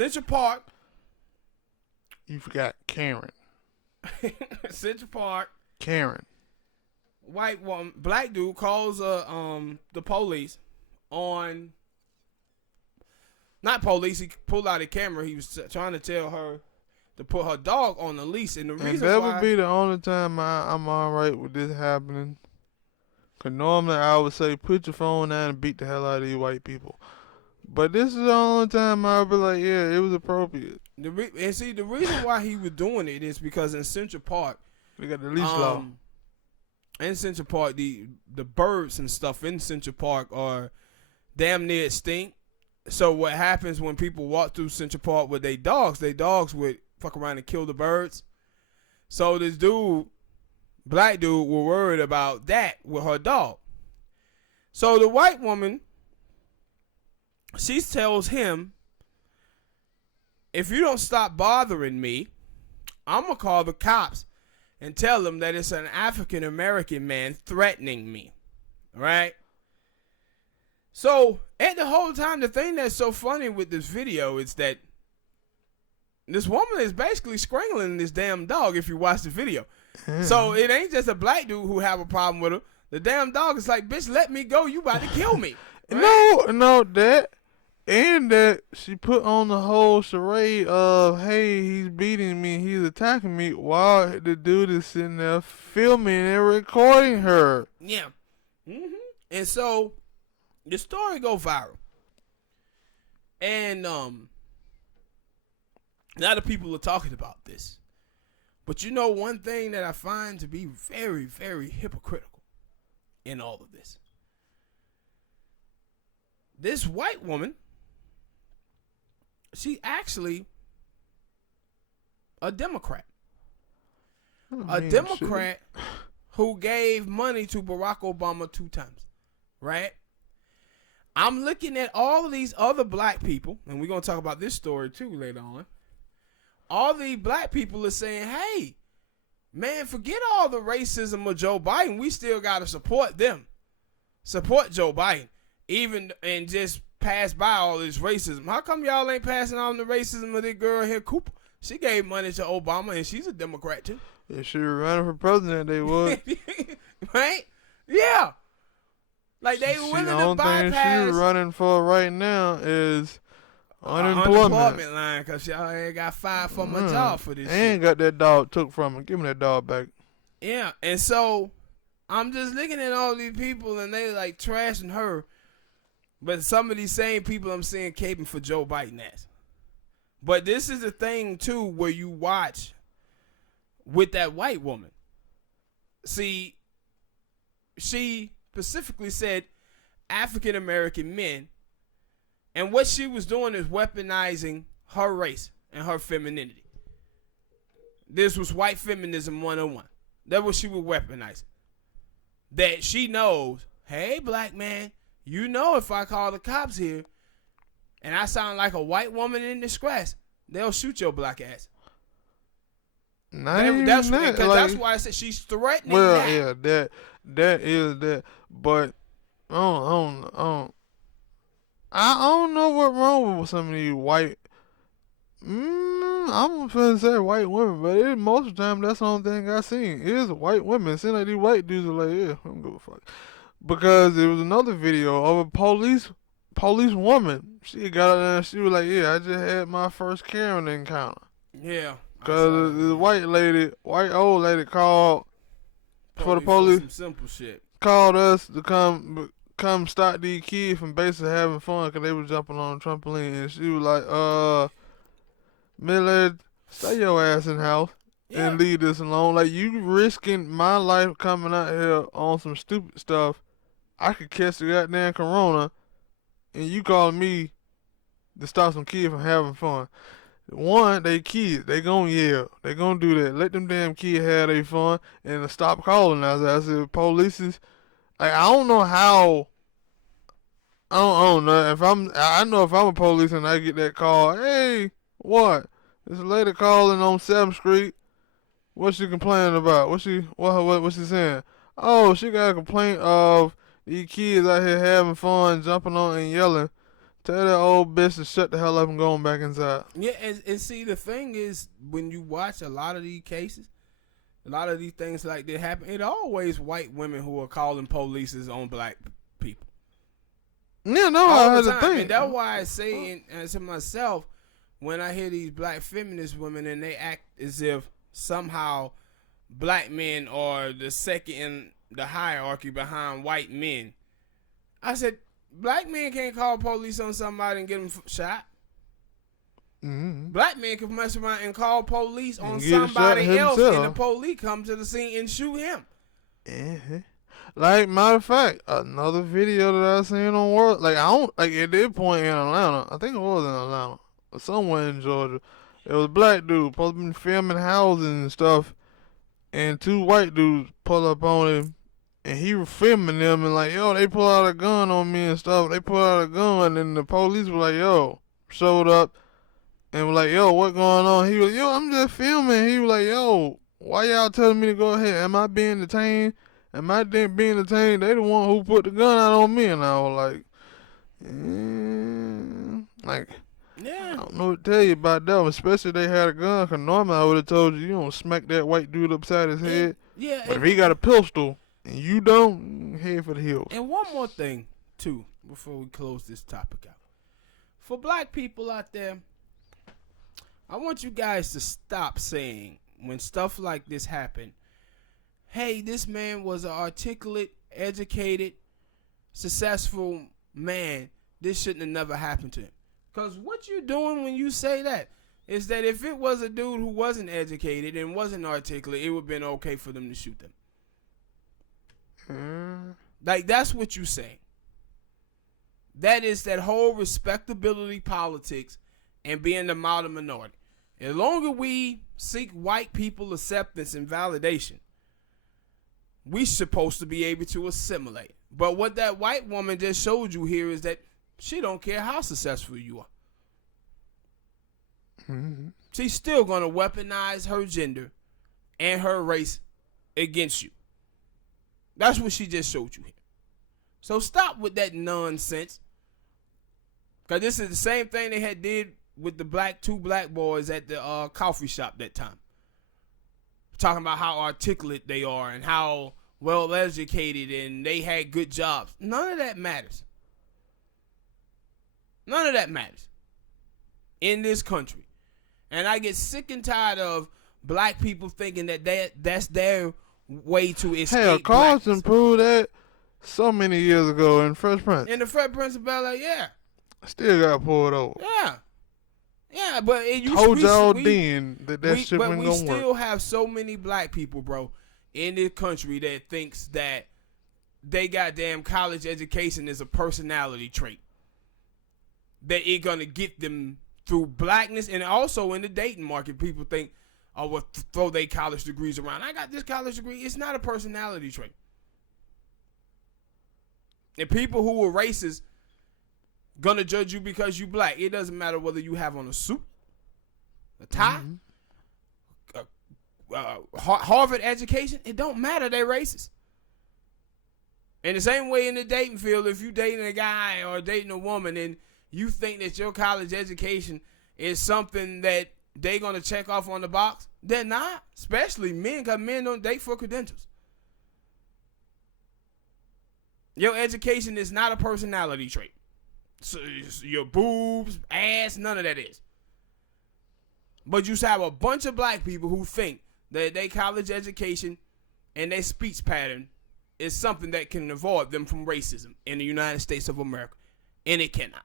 Central Park. You forgot Karen. Central Park. Karen. White woman, black dude calls the police on. Not police. He pulled out a camera. He was trying to tell her to put her dog on the leash, and the reason that why would be the only time I'm all right with this happening. Cause normally I would say put your phone down and beat the hell out of these white people. But this is the only time I'll be like, yeah, it was appropriate. And see, the reason why he was doing it is because in Central Park, we got the leash law. In Central Park, the birds and stuff in Central Park are damn near extinct. So what happens when people walk through Central Park with their dogs would fuck around and kill the birds. So this dude, black dude, were worried about that with her dog. So the white woman, she tells him, if you don't stop bothering me, I'm going to call the cops and tell them that it's an African American man threatening me. Right? So, at the whole time, the thing that's so funny with this video is that this woman is basically strangling this damn dog if you watch the video. So, it ain't just a black dude who have a problem with her. The damn dog is like, bitch, let me go. You about to kill me. Right? No, that. And that she put on the whole charade of, hey, he's beating me, he's attacking me, while the dude is sitting there filming and recording her. Yeah. Mm-hmm. And so, the story go viral. And a lot of people are talking about this. But you know one thing that I find to be very, very hypocritical in all of this. This white woman, she actually a Democrat. A Democrat who gave money to Barack Obama 2 times. Right? I'm looking at all of these other black people, and we're going to talk about this story too later on. All these black people are saying, hey, man, forget all the racism of Joe Biden. We still got to support them. Support Joe Biden. Even and just pass by all this racism. How come y'all ain't passing on the racism of this girl here, Cooper? She gave money to Obama, and she's a Democrat too. If she were running for president, they would. Right? Yeah. Like they were willing to bypass. The only thing she's running for right now is unemployment line, because y'all ain't got fired from my job for this and shit. Got that dog took from her. Give me that dog back. Yeah, and so I'm just looking at all these people, and they like trashing her. But some of these same people I'm seeing caping for Joe Biden ass. But this is the thing, too, where you watch with that white woman. See, she specifically said African American men, and what she was doing is weaponizing her race and her femininity. This was white feminism 101. That's what she was weaponizing. That she knows, hey, black man, you know if I call the cops here and I sound like a white woman in distress, they'll shoot your black ass. That's why I said she's threatening that. Well, yeah, that is that. But I don't know what's wrong with some of these white. I'm gonna say white women, but most of the time that's the only thing I seen is white women. It seems like these white dudes are like, yeah, I don't give a fuck. Because there was another video of a police woman. She got out there and she was like, yeah, I just had my first Karen encounter. Yeah. Because the white old lady called for the police. Some simple shit. Called us to come stop these kids from basically having fun because they were jumping on a trampoline. And she was like, Millard, stay your ass in the house and leave this alone. Like, you risking my life coming out here on some stupid stuff. I could catch the goddamn corona, and you calling me to stop some kids from having fun. One, they kids. They gonna yell. They gonna do that. Let them damn kids have their fun and stop calling us. I said, police is, like, I don't know how. I don't know. I know if I'm a police and I get that call, hey, what? This lady calling on 7th Street. What's she complaining about? What's she saying? Oh, she got a complaint of these kids out here having fun, jumping on and yelling Tell that old bitch to shut the hell up and go on back inside. Yeah, and see, the thing is, when you watch a lot of these cases, a lot of these things like that happen, it always white women who are calling police on black people. Yeah, no, All I had the to time. think. And that's why I say to myself, when I hear these black feminist women and they act as if somehow black men are the second in the hierarchy behind white men, I said, black men can't call police on somebody and get them shot. Mm-hmm. Black men can mess around and call police on And get shot somebody else, and the himself. police come to the scene and shoot him. Mm-hmm. Like, matter of fact, another video that I seen on World, like, I don't, like, at that point in Atlanta, I think it was in Atlanta, or somewhere in Georgia, it was a black dude supposed to be filming houses and stuff, and two white dudes pull up on him, and he was filming them, and like, yo, they pull out a gun on me and stuff, they pull out a gun, and the police were like, yo, showed up, and was like, yo, what going on? He was, yo, I'm just filming. He was like, yo, why y'all telling me to go ahead? Am I being detained? Am I being detained? They the one who put the gun out on me. And I was like, Yeah. I don't know what to tell you about that, especially if they had a gun. Because normally I would have told you, you don't smack that white dude upside his head. Yeah. But if he got a pistol and you don't, head for the hills. And one more thing, too, before we close this topic out. For black people out there, I want you guys to stop saying, when stuff like this happen, hey, this man was an articulate, educated, successful man. This shouldn't have never happened to him. Because what you're doing when you say that is that if it was a dude who wasn't educated and wasn't articulate, it would have been okay for them to shoot them. Like, that's what you're saying. That is that whole respectability politics and being the model minority. As long as we seek white people acceptance and validation, we supposed to be able to assimilate. But what that white woman just showed you here is that she don't care how successful you are. Mm-hmm. She's still going to weaponize her gender and her race against you. That's what she just showed you here. So stop with that nonsense. Because this is the same thing they had did with the two black boys at the coffee shop that time. Talking about how articulate they are and how well educated and they had good jobs. None of that matters. None of that matters in this country. And I get sick and tired of black people thinking that that's their way to escape. Hell, Carlson proved that so many years ago in Fresh Prince. In the Fresh Prince of Bel-Air, yeah. Still got pulled over. Yeah. Yeah, but it used told to be, y'all then that shit wasn't But we gonna still work. have so many black people, bro, in this country that thinks that they goddamn college education is a personality trait. That it gonna get them through blackness, and also in the dating market, people think, oh, well, throw their college degrees around. I got this college degree. It's not a personality trait. And people who are racist gonna judge you because you black. It doesn't matter whether you have on a suit, a tie, Harvard education. It don't matter. They're racist. In the same way in the dating field, if you dating a guy or dating a woman and you think that your college education is something that they gonna check off on the box, they're not. Especially men, because men don't date for credentials. Your education is not a personality trait. So your boobs, ass, none of that is. But you have a bunch of black people who think that their college education and their speech pattern is something that can avoid them from racism in the United States of America. And it cannot.